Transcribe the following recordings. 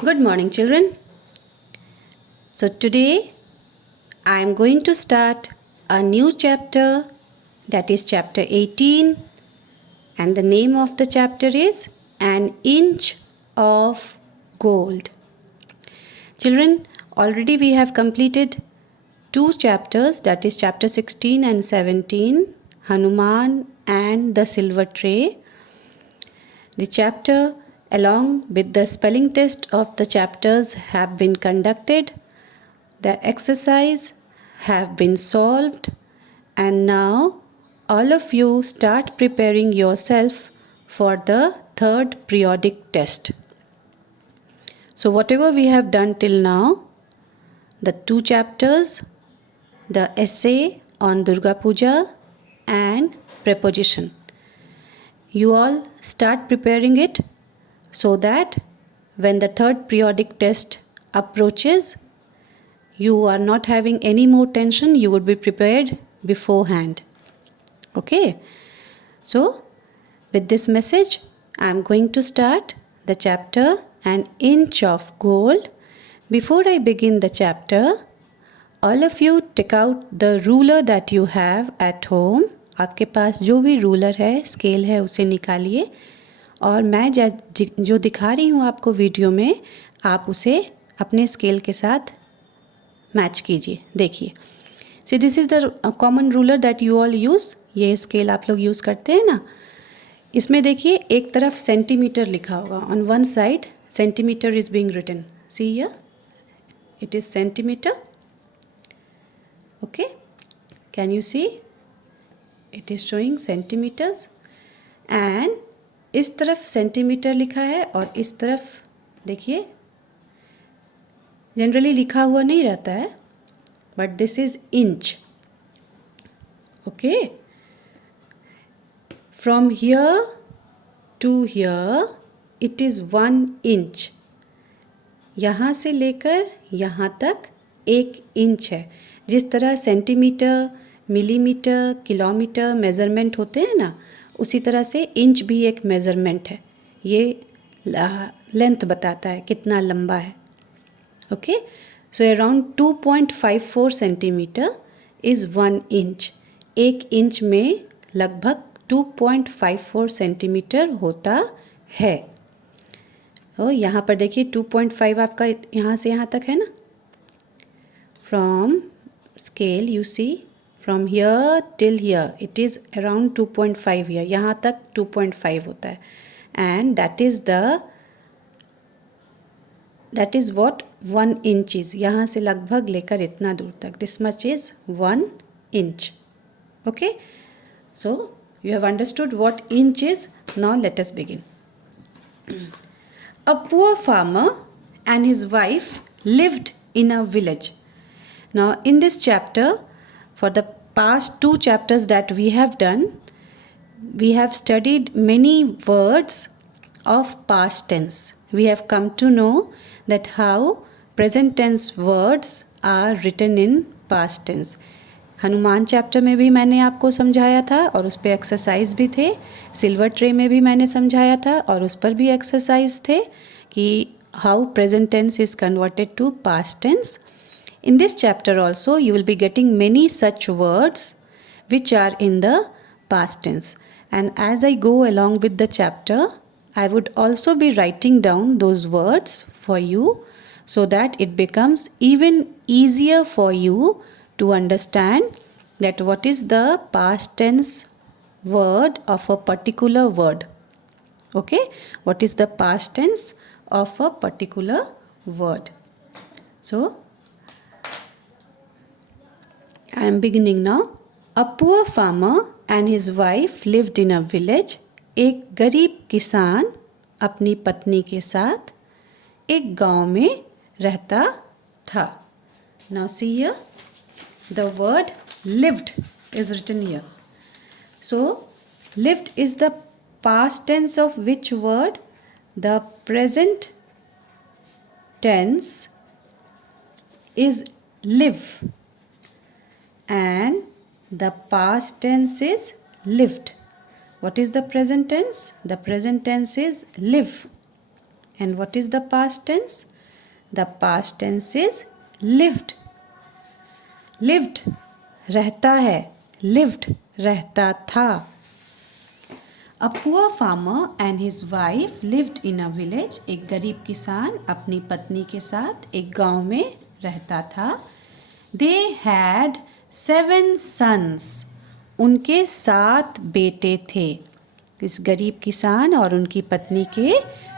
Good morning, children. So, today I am going to start a new chapter, that is chapter 18, and the name of the chapter is An Inch of Gold. Children, already we have completed two chapters, that is chapter 16 and 17, Hanuman and the Silver Tray. The chapter along with the spelling test of the chapters have been conducted. The exercise have been solved, and now all of you start preparing yourself for the third periodic test. So whatever we have done till now, the two chapters, the essay on Durga Puja and preposition, you all start preparing it so that when the third periodic test approaches, you are not having any more tension. You would be prepared beforehand. Okay, so with this message I am going to start the chapter An Inch of Gold. Before I begin the chapter, all of you take out the ruler that you have at home. आपके पास जो भी ruler है, scale है, उसे निकालिए और मैं जो दिखा रही हूँ आपको वीडियो में, आप उसे अपने स्केल के साथ मैच कीजिए. देखिए, see this is the common ruler that you all use. ये स्केल आप लोग यूज़ करते हैं ना. इसमें देखिए एक तरफ सेंटीमीटर लिखा होगा. On one side centimetre is being written. See here, it is centimetre. Okay, can you see? It is showing centimetres. And इस तरफ सेंटीमीटर लिखा है और इस तरफ देखिए जनरली लिखा हुआ नहीं रहता है, but this is inch. Okay, from here to here it is 1 inch. यहाँ से लेकर यहाँ तक 1 इंच है. जिस तरह सेंटीमीटर, मिलीमीटर, किलोमीटर मेज़रमेंट होते हैं ना, उसी तरह से इंच भी एक मेज़रमेंट है. ये लेंथ बताता है कितना लंबा है. Okay, so around 2.54 centimeter is 1 inch. 1 inch में लगभग 2.54 सेंटीमीटर होता है. और यहाँ पर देखिए 2.5 आपका यहाँ से यहाँ तक है ना. From scale you see, from here till here it is around 2.5 here. यहाँ तक 2.5 होता है. And that is what 1 inch is. यहाँ से लगभग लेकर इतना दूर तक, this much is 1 inch. Okay, so you have understood what inch is. Now let us begin. A poor farmer and his wife lived in a village. Now in this chapter, for the past 2 chapters that we have done, we have studied many words of past tense. We have come to know that how present tense words are written in past tense. Hanuman chapter में भी मैंने आपको समझाया था और उस पर exercise भी थे. सिल्वर ट्रे में भी मैंने समझाया था और उस पर भी एक्सरसाइज थे कि how present tense is converted to past tense. In this chapter also you will be getting many such words which are in the past tense, and as I go along with the chapter I would also be writing down those words for you so that it becomes even easier for you to understand that what is the past tense word of a particular word. Okay, what is the past tense of a particular word? So I am beginning now. A poor farmer and his wife lived in a village. एक गरीब किसान अपनी पत्नी के साथ एक गांव में रहता था. Now see here, the word lived is written here. So lived is the past tense of which word? The present tense is live. And the past tense is lived. What is the present tense? The present tense is live. And what is the past tense? The past tense is lived. Lived रहता है, lived रहता था. A poor farmer and his wife lived in a village. एक गरीब किसान अपनी पत्नी के साथ एक गांव में रहता था. They had 7 sons. उनके 7 बेटे थे. इस गरीब किसान और उनकी पत्नी के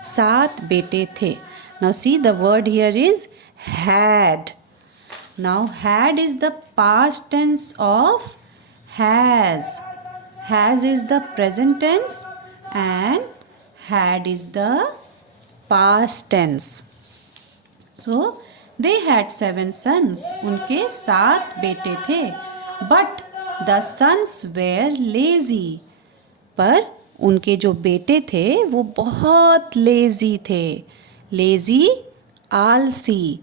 7 बेटे थे. Now see, the word here is had. Now had is the past tense of has. Has is the present tense and had is the past tense. So they had 7 sons. उनके 7 बेटे थे. But the sons were lazy. पर उनके जो बेटे थे वो बहुत लेजी थे. लेजी आलसी,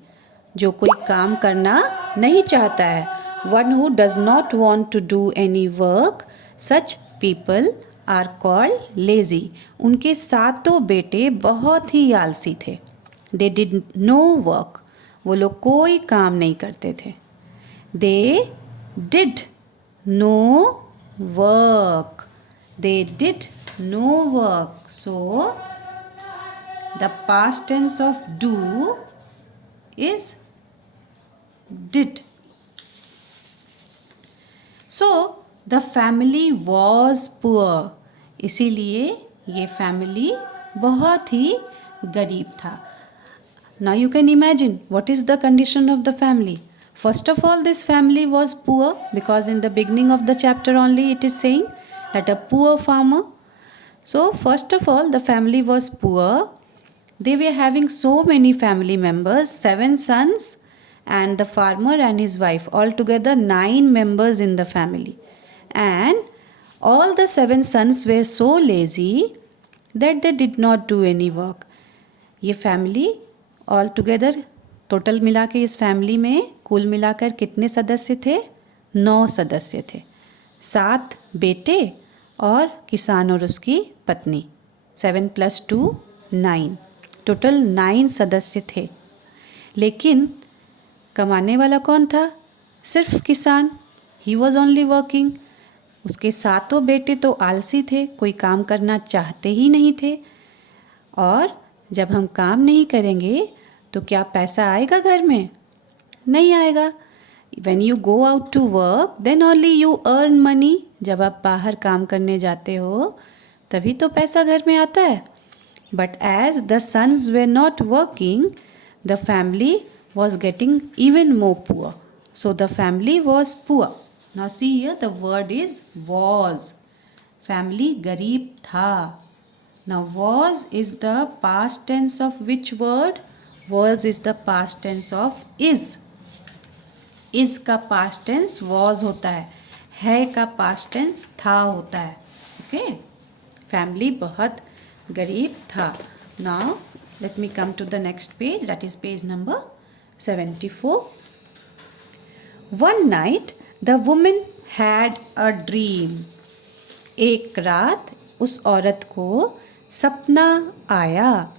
जो कोई काम करना नहीं चाहता है. One who does not want to do any work, such people are called lazy. उनके 7 बेटे बहुत ही आलसी थे. They did no work. वो लोग कोई काम नहीं करते थे. They did no work. They did no work. So the past tense of do is did. So the family was poor. इसीलिए ये family बहुत ही गरीब था. Now you can imagine what is the condition of the family. First of all, this family was poor because in the beginning of the chapter only it is saying that a poor farmer. So first of all, the family was poor. They were having so many family members, 7 sons and the farmer and his wife, altogether 9 members in the family. And all the 7 sons were so lazy that they did not do any work. ये family altogether total मिला के इस family में कुल मिलाकर कितने सदस्य थे? 9 सदस्य थे. 7 बेटे और किसान और उसकी पत्नी. 7 + 2 9. टोटल 9 सदस्य थे. लेकिन कमाने वाला कौन था? सिर्फ किसान. He was only working. उसके 7 बेटे तो आलसी थे, कोई काम करना चाहते ही नहीं थे. और जब हम काम नहीं करेंगे तो क्या पैसा आएगा घर में? नहीं आएगा. When you go out to work, then only you earn money. जब आप बाहर काम करने जाते हो तभी तो पैसा घर में आता है. But as the sons were not working, the family was getting even more poor. So the family was poor. Now see here, the word is was. Family गरीब था. Now was is the past tense of which word? Was is the past tense of is. is का past tense was होता है का past tense था होता है. Okay? Family बहुत गरीब था. Now let me come to the next page, that is page number 74. One night the woman had a dream. एक रात उस औरत को सपना आया.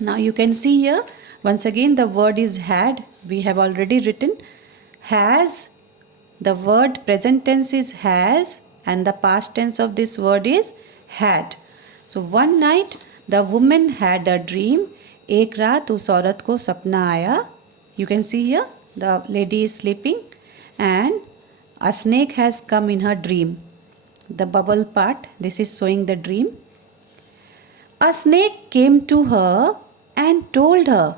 Now you can see here once again the word is had. We have already written has. The word present tense is has and the past tense of this word is had. So one night the woman had a dream. एक रात उस औरत को सपना आया. You can see here the lady is sleeping and a snake has come in her dream. The bubble part, this is showing the dream. A snake came to her and told her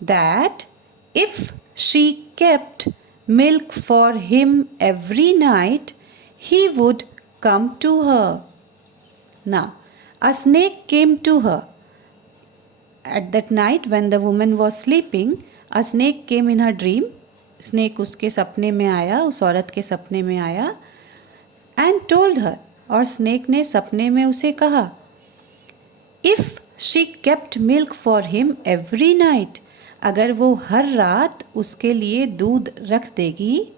that if she kept milk for him every night, he would come to her. Now, a snake came to her. At that night when the woman was sleeping, a snake came in her dream. Snake उसके सपने में आया, उस औरत के सपने में आया. And told her, और snake ने सपने में उसे कहा, if she kept milk for him every night, अगर वो हर रात उसके लिए दूध रख देगी,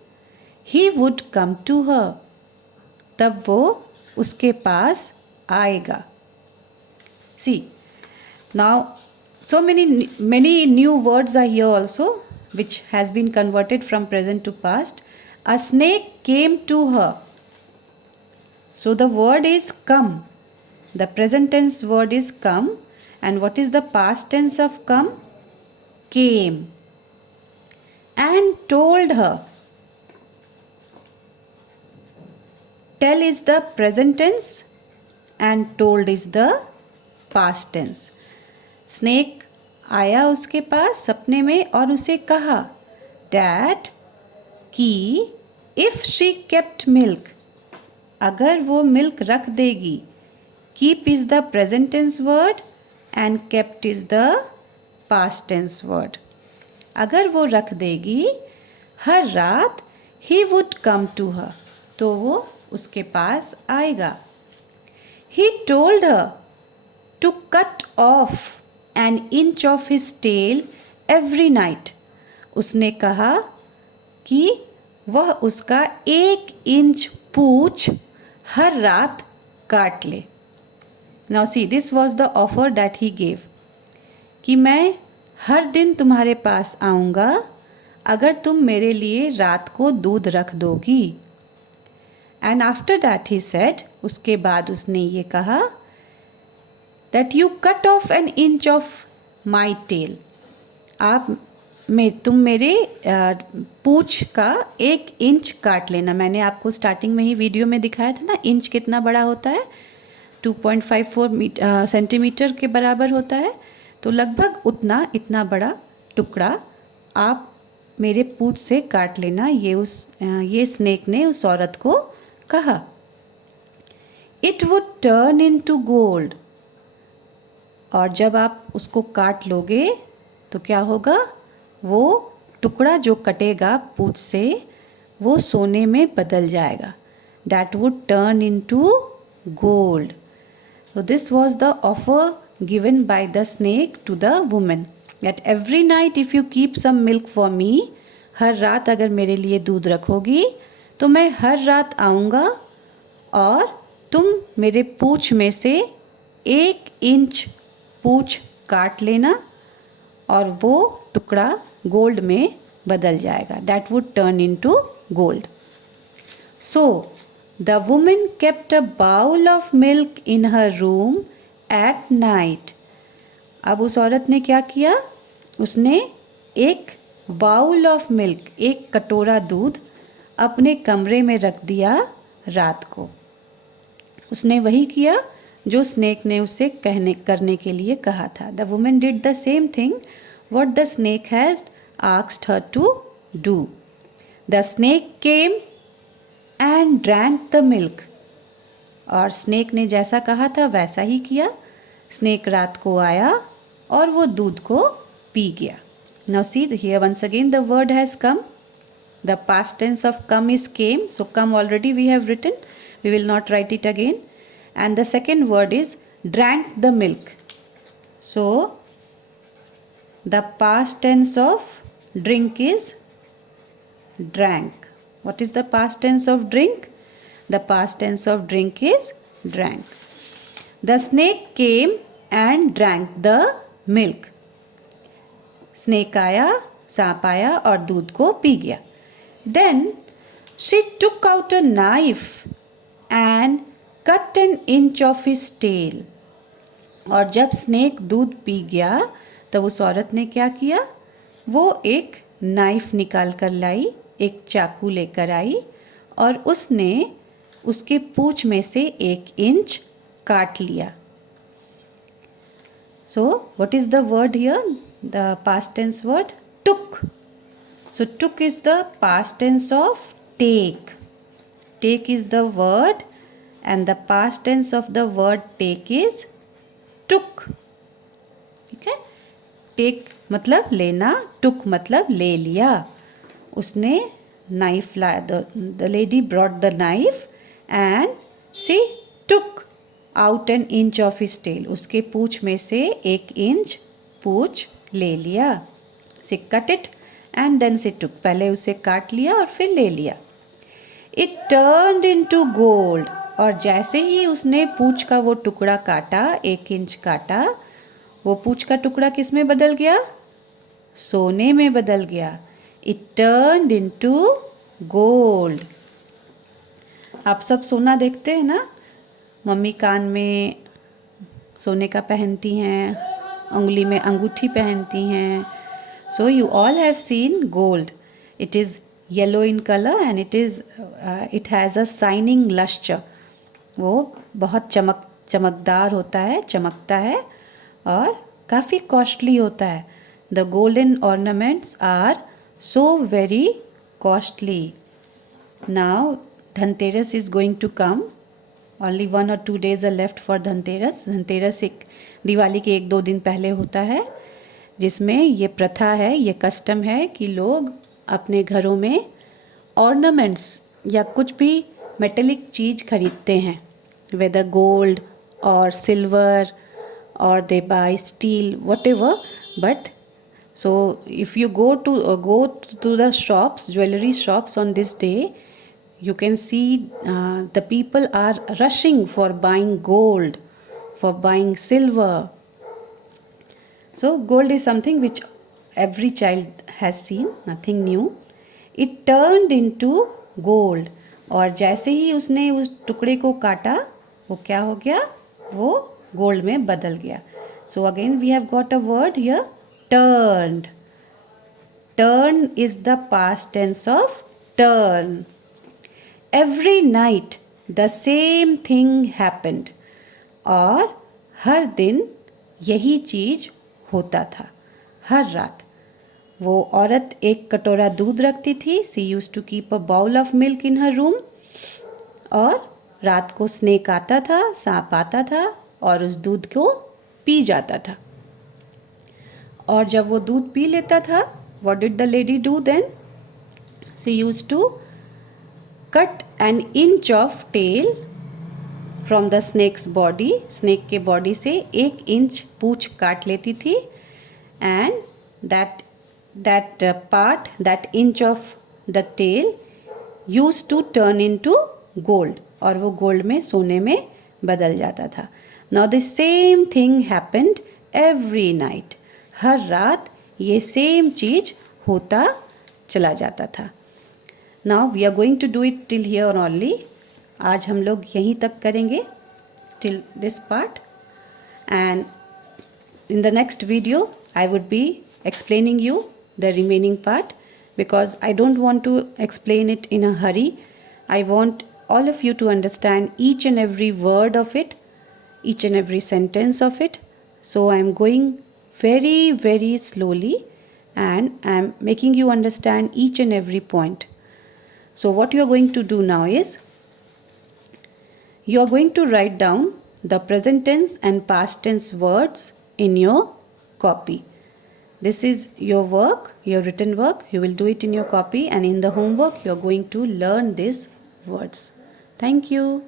he would come to her, तब वो उसके पास आएगा. See, Now, so many new words are here also, which has been converted from present to past. A snake came to her. So the word is come. The present tense word is come. And what is the past tense of come? Came. And told her. Tell is the present tense and told is the past tense. Snake आया उसके पास सपने में और उसे कहा that कि if she kept milk, अगर वो मिल्क रख देगी, keep is the present tense word and kept is the past tense word. अगर वो रख देगी, हर रात he would come to her, तो वो उसके पास आएगा. He told her to cut off an inch of his tail every night. उसने कहा कि वह उसका 1 इंच पूंछ हर रात काट ले. Now see, this was the offer that he gave. कि मैं हर दिन तुम्हारे पास आऊँगा अगर तुम मेरे लिए रात को दूध रख दोगी. And after that he said, उसके बाद उसने ये कहा that you cut off an inch of my tail. तुम मेरे पूँछ का 1 इंच काट लेना. मैंने आपको स्टार्टिंग में ही वीडियो में दिखाया था ना, इंच कितना बड़ा होता है, 2.54 सेंटीमीटर के बराबर होता है. तो लगभग इतना बड़ा टुकड़ा आप मेरे पूँछ से काट लेना. ये स्नेक ने उस औरत को कहा. It would turn into gold. और जब आप उसको काट लोगे तो क्या होगा, वो टुकड़ा जो कटेगा पूँछ से वो सोने में बदल जाएगा. That would turn into gold. So this was the offer given by the snake to the woman. That every night if you keep some milk for me, हर रात अगर मेरे लिए दूध रखोगी तो मैं हर रात आऊँगा और तुम मेरे पूँछ में से 1 इंच पूँछ काट लेना और वो टुकड़ा गोल्ड में बदल जाएगा. That would turn into gold. So the woman kept a bowl of milk in her room at night. अब उस औरत ने क्या किया, उसने एक बाउल ऑफ मिल्क, एक कटोरा दूध अपने कमरे में रख दिया रात को. उसने वही किया जो स्नेक ने उससे करने के लिए कहा था. The women did the same thing what the snake has asked her to do. The snake came and drank the milk. और स्नेक ने जैसा कहा था वैसा ही किया. स्नेक रात को आया और वो दूध को पी गया. Now see here once again the word has come. The past tense of come is came. So come already we have written. We will not write it again. And the second word is drank the milk. So the past tense of drink is drank. What is the past tense of drink? The past tense of drink is drank. The snake came and drank the milk. Snake आया, सांप आया और दूध को पी गया. Then she took out a knife and cut an inch of his tail. और जब स्नेक दूध पी गया तब उस औरत ने क्या किया, वो एक नाइफ निकाल कर लाई, एक चाकू लेकर आई और उसने उसके पूँछ में से 1 इंच काट लिया. So what is the word here? The past tense word took. So took is the past tense of take. Take is the word and the past tense of the word take is took. ठीक है, take मतलब लेना, टुक मतलब ले लिया. उसने knife लाया, the lady brought the knife and she took out an inch of his tail. उसके पूँछ में से 1 इंच पूँछ ले लिया. She cut it and then she took. पहले उसे काट लिया और फिर ले लिया. It turned into gold. और जैसे ही उसने पूँछ का वो टुकड़ा काटा, 1 इंच काटा, वो पूंछ का टुकड़ा किस में बदल गया? सोने में बदल गया। It turned into gold. आप सब सोना देखते हैं ना, मम्मी कान में सोने का पहनती हैं, उंगली में अंगूठी पहनती हैं। So you all have seen gold. It is yellow in colour and it has a shining lustre. वो बहुत चमकदार होता है, चमकता है और काफ़ी कॉस्टली होता है. The golden ornaments are so very costly. Now Dhanteras is going to come. Only 1 or 2 days are left for Dhanteras. Dhanteras एक दिवाली के 1-2 दिन पहले होता है, जिसमें ये प्रथा है, ये कस्टम है कि लोग अपने घरों में ऑर्नामेंट्स या कुछ भी मेटेलिक चीज़ खरीदते हैं, वेदर गोल्ड और सिल्वर और they buy steel whatever. But so if you go to the shops, jewelry shops on this day, you can see the people are rushing for buying gold, for buying silver. So gold is something which every child has seen, nothing new. It turned into gold. और जैसे ही उसने उस टुकड़े को काटा, वो क्या हो गया? वो गोल्ड में बदल गया. So again we have got a word here, turned. Turn is the past tense of turn. Every night the same thing happened. और हर दिन यही चीज़ होता था, हर रात. वो औरत एक कटोरा दूध रखती थी. She used to keep a bowl of milk in her room. और रात को स्नेक आता था, सांप आता था और उस दूध को पी जाता था. और जब वो दूध पी लेता था, what did the lady do then? She used to cut an inch of tail from the snake's body. Snake के बॉडी से 1 इंच पूँछ काट लेती थी. and that part, that inch of the tail used to turn into gold. और वो gold में, सोने में बदल जाता था. Now the same thing happened every night. हर रात ये सेम चीज़ होता चला जाता था. Now we are going to do it till here only. आज हम लोग यहीं तक करेंगे, till this part. And in the next video I would be explaining you the remaining part, because I don't want to explain it in a hurry. I want all of you to understand each and every word of it, each and every sentence of it. So I am going very, very slowly and I am making you understand each and every point. So what you are going to do now is, you are going to write down the present tense and past tense words in your copy. This is your work, your written work. You will do it in your copy, and in the homework you are going to learn these words. Thank you.